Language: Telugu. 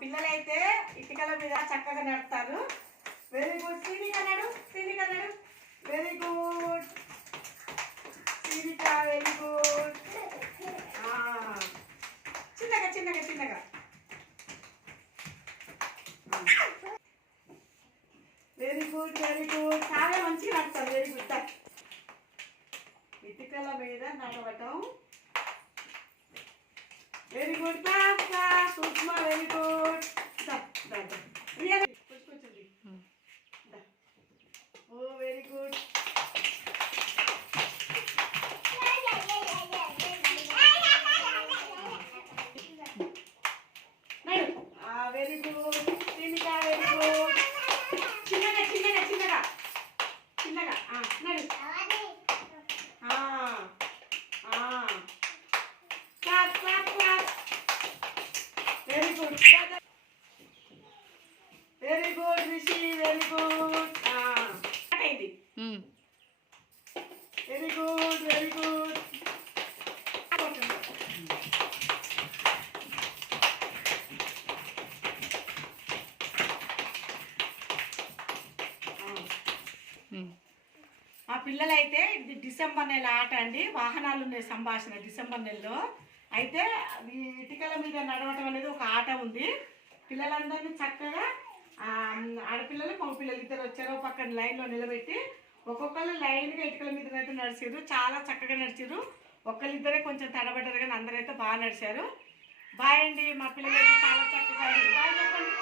పిల్లలైతే ఇటుకల మీద చక్కగా నడుపుతారు. Very good. శ్రీనిక నడు, శ్రీనిక నడు. Very good Srinika, very good. చిన్నగా చిన్నగా చిన్నగా. Very good, very good. చాలా మంచిగా నడుపుతారు. Very good. ఇటుకల మీద నడవటం. Very good. Class class. Sushma, very good. ఓ very good. Very good Srinika, very good. చిన్నగా చిన్నగా చిన్నగా చిన్నగా నడు. Class class class. Very good, very good Rishi, very good. అయింది. Very good, very good. మా పిల్లలైతే ఇది డిసెంబర్ నెల ఆట అండి. వాహనాలు ఉన్నాయి సంభాషణ డిసెంబర్ నెలలో. అయితే ఈ ఇటుకల మీద నడవటం అనేది ఒక ఆట ఉంది. పిల్లలందరినీ చక్కగా ఆడపిల్లలు మగపిల్లలు ఇద్దరు వచ్చారు. పక్కన లైన్లో నిలబెట్టి ఒక్కొక్కరు లైన్గా ఇటుకల మీద అయితే నడిచారు. చాలా చక్కగా నడిచారు. ఒక్కరిద్దరే కొంచెం తడబడ్డారు కానీ అందరైతే బాగా నడిచారు. బాయ్ అండి. మా పిల్లలైతే చాలా చక్కగా బాయ్ చెప్పండి.